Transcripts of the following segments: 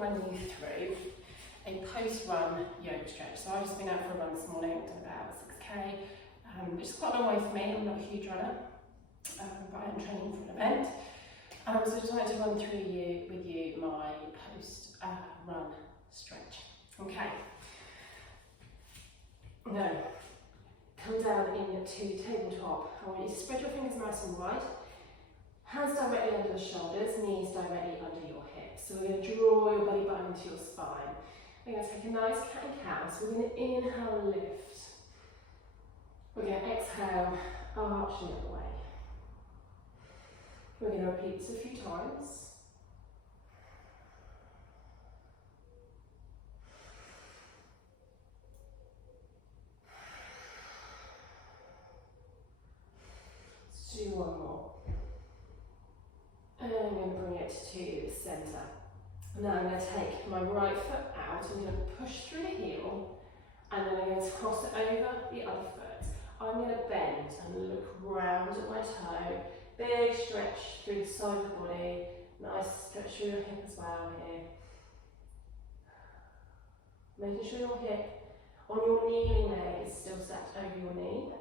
run you through a post-run yoga stretch. So I've just been out for a run this morning, done about 6k, which is quite a long way for me. I'm not a huge runner, but I am training for an event. So I just wanted to run through with you my post-run stretch. Okay. Now, come down into tabletop. I want you to spread your fingers nice and wide. Hands directly under the shoulders, knees directly under your hips. So we're going to draw your belly button to your spine. We're going to take a nice cat and cow. So we're going to inhale, lift. We're going to exhale, arch the other way. We're going to repeat this a few times. Let's do one more. And I'm going to bring it to the centre. Now I'm going to take my right foot out, I'm going to push through the heel, and then I'm going to toss it over the other foot. I'm going to bend and look round at my toe, big stretch through the side of the body, nice stretch through your hip as well here. Making sure your hip on your kneeling leg is still set over your knee.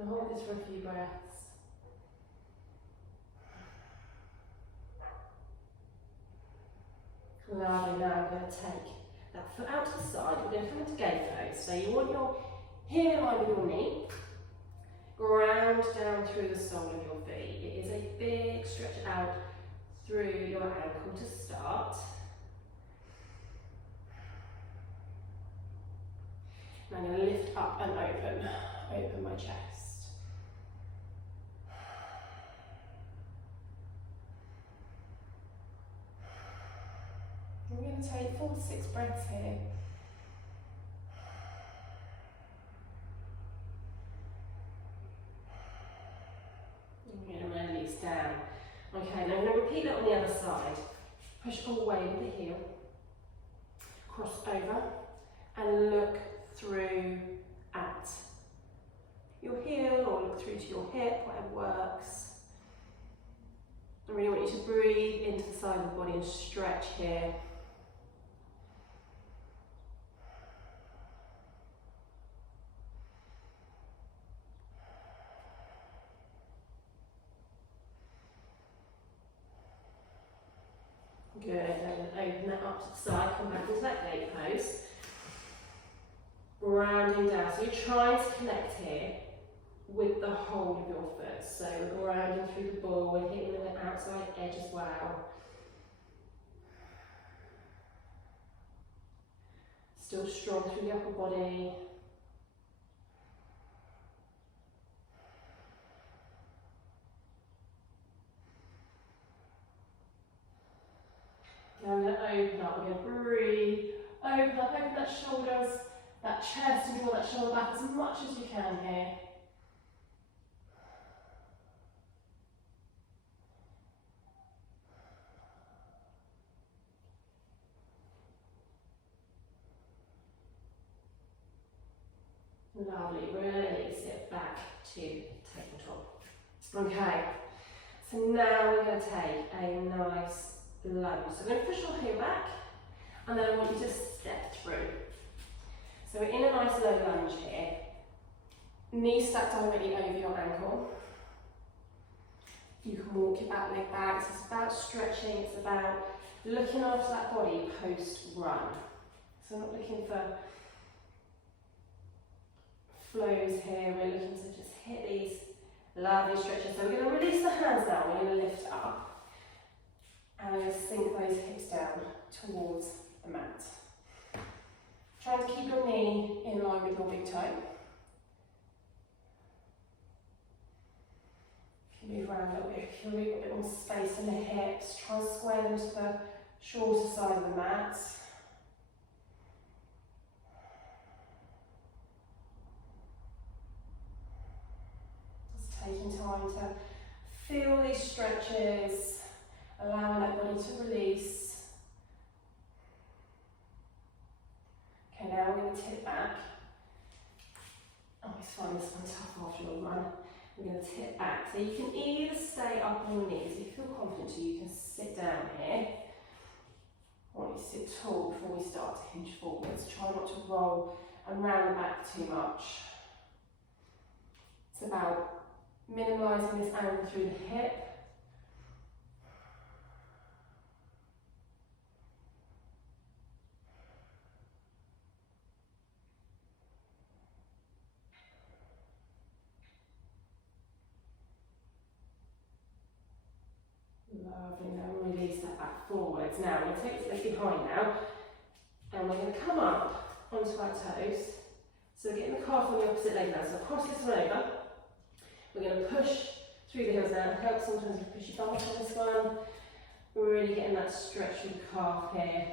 And hold this for a few breaths. Lovely, now I'm going to take that foot out to the side. We're going to come into gate pose. So you want your heel in line with your knee. Ground down through the sole of your feet. It is a big stretch out through your ankle to start. And I'm going to lift up and open my chest. We're going to take 4 to 6 breaths here. And we're going to release down. Okay, now I'm going to repeat that on the other side. Push away with the heel. Cross over and look through at your heel or look through to your hip, whatever works. I really want you to breathe into the side of the body and stretch here. Good, and then open that up to the side, come back into that gate pose. Grounding down, so you're trying to connect here with the whole of your foot. So we're grounding through the ball, we're hitting the outside edge as well. Still strong through the upper body. Now we're going to open up, we're going to breathe, open up, open that shoulders, that chest, and draw that shoulder back as much as you can here. Lovely, release it back to tabletop. Okay, so now we're going to take a nice lunge. So I'm going to push your heel back, and then I want you to step through. So we're in a nice low lunge here. Knees stacked directly over your ankle. You can walk your back leg back. So it's about stretching, it's about looking after that body post-run. So I'm not looking for flows here, we're looking to just hit these lovely stretches. So we're going to release the hands now, we're going to lift up and we're going to sink those hips down towards the mat. Try to keep your knee in line with your big toe. If you move around a little bit, if you leave a bit more space in the hips, try and square them to the shorter side of the mat. Taking time to feel these stretches, allowing that body to release. Okay, now we're going to tip back. I always find this one tough after a run. We're going to tip back. So you can either stay up on your knees. If you feel confident, you can sit down here. I want you to sit tall before we start to hinge forwards. Try not to roll and round the back too much. It's about minimising this angle through the hip. Lovely, now release that back forwards. Now we're going to take this behind now, and we're going to come up onto our toes. So getting the calf on the opposite leg now, so cross this one over. We're going to push through the heels now. It helps sometimes if you push your bum on this one. We're really getting that stretch through the calf here.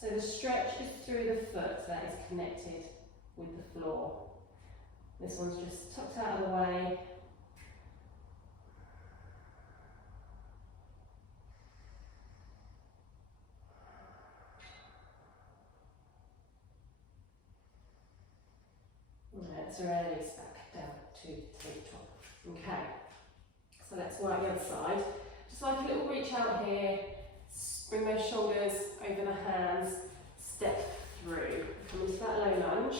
So the stretch is through the foot that is connected with the floor. This one's just tucked out of the way. Let's release back down to the top. Okay, so let's work the other side. Just like a little reach out here, bring those shoulders over the hands, step through. Come into that low lunge.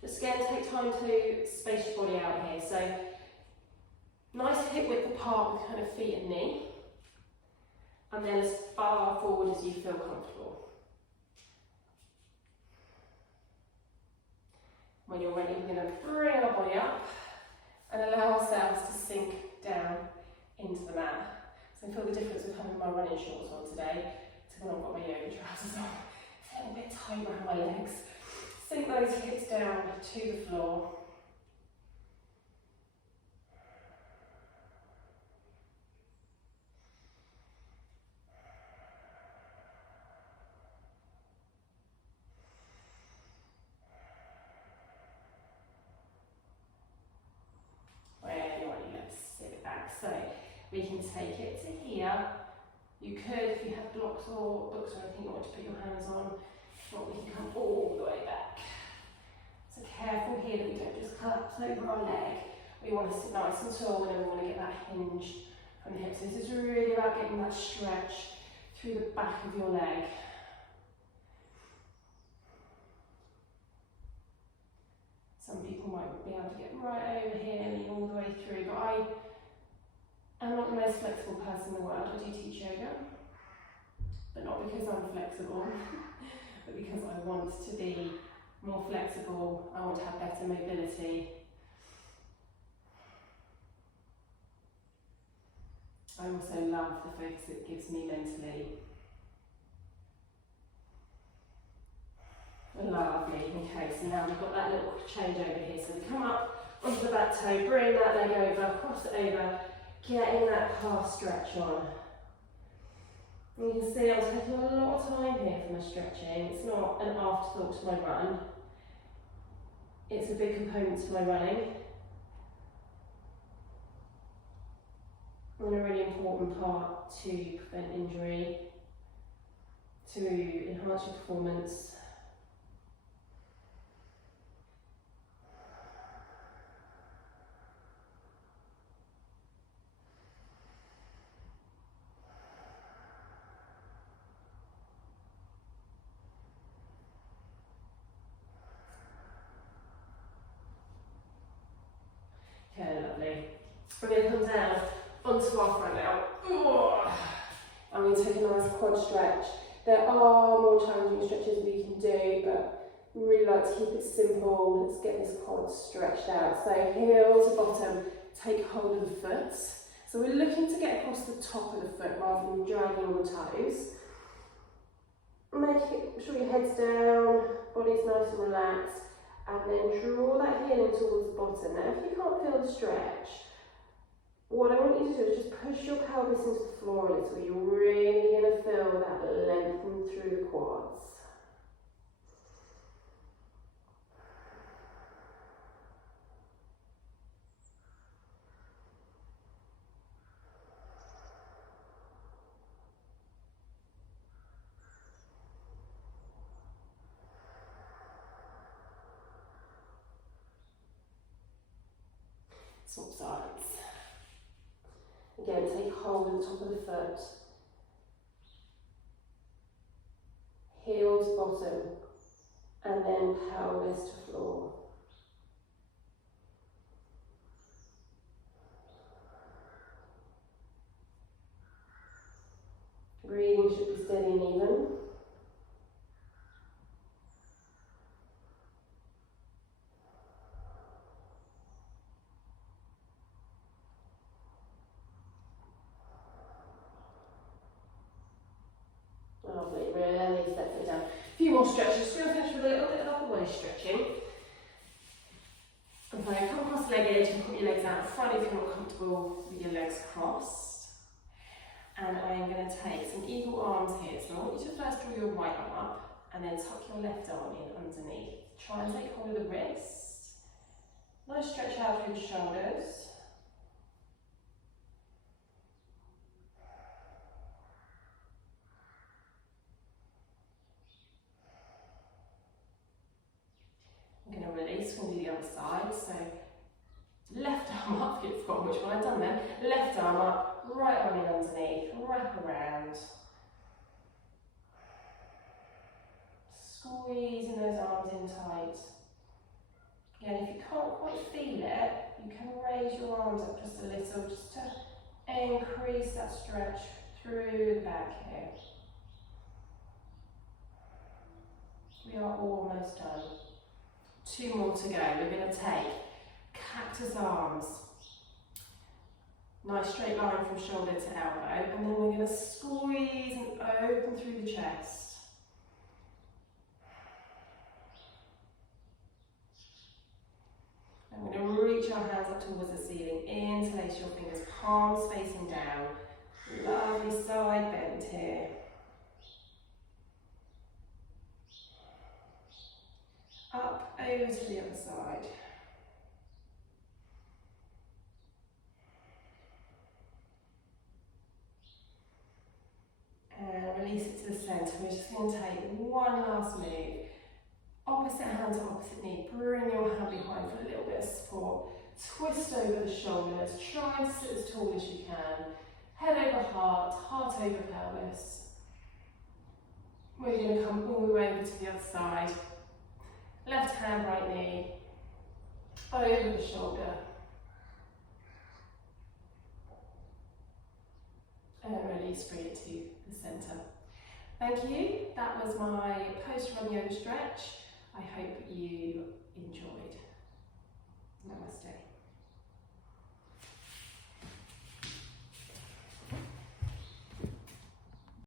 Just again, take time to space your body out here. So, nice hip width apart with kind of feet and knee. And then as far forward as you feel comfortable. When you're ready, we're going to bring our body up and allow ourselves to sink down into the mat. So I feel the difference with having my running shorts on today to when I've got my yoga trousers on. It's a little bit tight around my legs. Sink those hips down to the floor. Where you want, let's sit it back. So we can take it to here. You could, if you have blocks or books or anything you want to put your hands on, but we can come all the way back. So careful here that we don't just collapse over our leg. We want to sit nice and tall, and then we want to get that hinge from the hips. So this is really about getting that stretch through the back of your leg. Some people might be able to get right over here and all the way through, but I am not the most flexible person in the world. I do teach yoga, but not because I'm flexible. But because I want to be more flexible, I want to have better mobility. I also love the focus it gives me mentally. Lovely, okay, so now we've got that little change over here. So we come up onto the back toe, bring that leg over, cross it over, getting that calf stretch on. You can see I'm taking a lot of time here for my stretching. It's not an afterthought to my run. It's a big component to my running. And a really important part to prevent injury, to enhance your performance. Okay, lovely. We're going to come down onto our front now. And we're going to take a nice quad stretch. There are more challenging stretches we can do, but we really like to keep it simple. Let's get this quad stretched out. So heel to bottom, take hold of the foot. So we're looking to get across the top of the foot rather than dragging on the toes. Make sure your head's down, body's nice and relaxed. And then draw that heel in towards the bottom. Now, if you can't feel the stretch, what I want you to do is just push your pelvis into the floor a little. You're really going to feel that lengthen through the quads. Swap sides. Again, take hold of the top of the foot. Heel to bottom, and then pelvis to floor. Breathing should be steady and even. Lovely, release that foot down. A few more stretches. We're going to finish with a little bit of upper waist stretching. And so come across the leg edge and put your legs out in front if you're not comfortable with your legs crossed. And I'm going to take some eagle arms here. So I want you to first draw your right arm up and then tuck your left arm in underneath. Try and take hold of the wrist. Nice stretch out through the shoulders. I'm going to release, we're going to do the other side. So left arm up, you've forgotten which one I've done there. Left arm up, right arm in underneath, wrap around. Squeezing those arms in tight. Again, if you can't quite feel it, you can raise your arms up just a little, just to increase that stretch through the back here. We are almost done. 2 more to go. We're going to take cactus arms. Nice straight line from shoulder to elbow, and then we're going to squeeze and open through the chest. I'm going to reach our hands up towards the ceiling, interlace your fingers, palms facing down. Lovely side bend here. Up, over to the other side. And release it to the centre. We're just going to take one last move. Opposite hand to opposite knee. Bring your hand behind for a little bit of support. Twist over the shoulders. Try and sit as tall as you can. Head over heart, heart over pelvis. We're going to come all the way over to the other side. Left hand, right knee. Over the shoulder. And release, bring it to the centre. Thank you. That was my post-run yoga stretch. I hope you